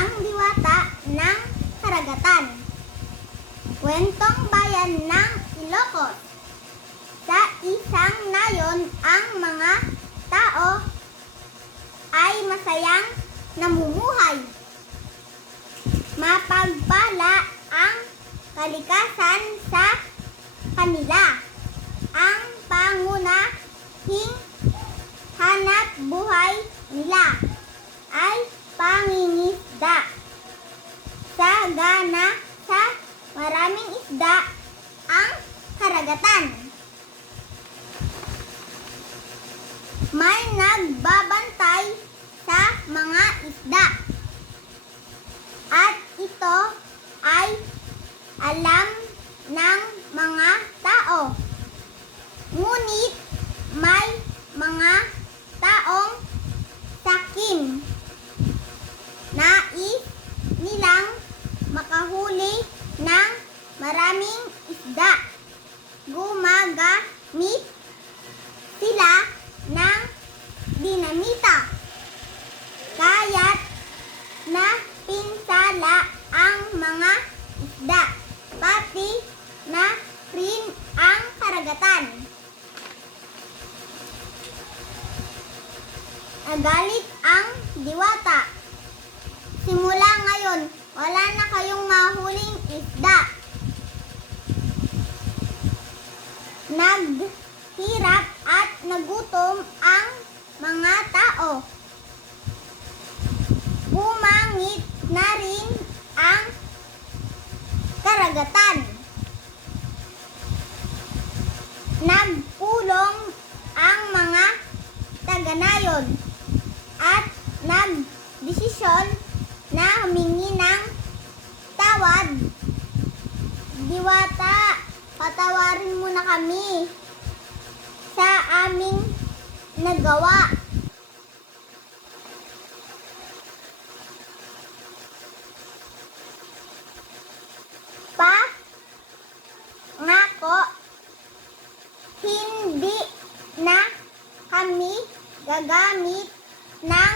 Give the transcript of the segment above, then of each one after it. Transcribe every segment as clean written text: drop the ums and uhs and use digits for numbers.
ang diwata ng karagatan. Kwentong bayan ng Ilocos. Sa isang nayon, ang mga tao ay masayang namumuhay. Mapagpala ang kalikasan sa kanila. Ang pangunahing hanap buhay nila ay pangingisda. Sagana sa maraming isda ang karagatan. May nagbabantay sa mga isda. At ito ay alam ng mga tao. Ngunit may mga taong sakim. Nais nilang makahuli ng maraming isda. Gumagamit sila ng dinamita. Kaya't napinsala ang mga isda, pati na rin ang karagatan. Nagalit ang diwata. Simula ngayon, wala na kayong mahuling isda. Naghirap at nagutom ang mga tao. Bumangit na rin ang karagatan. Nagpulong ang mga taga-nayon at nagdesisyon na humingi ng tawad. Diwata, patawarin mo na kami sa aming nagawa. Pangako, hindi na kami gagamit ng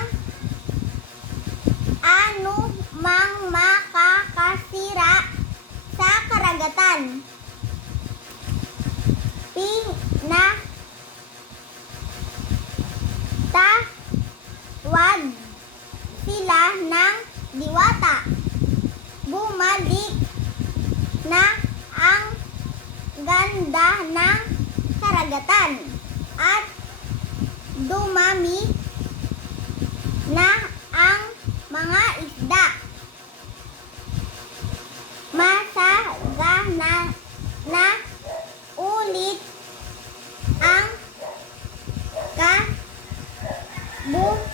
anumang makakasira sa karagatan. Pinatawad sila ng diwata. Bumalik na ang ganda ng karagatan at dumami na ang mga isda. Masagana na ulit ang kabuhayan.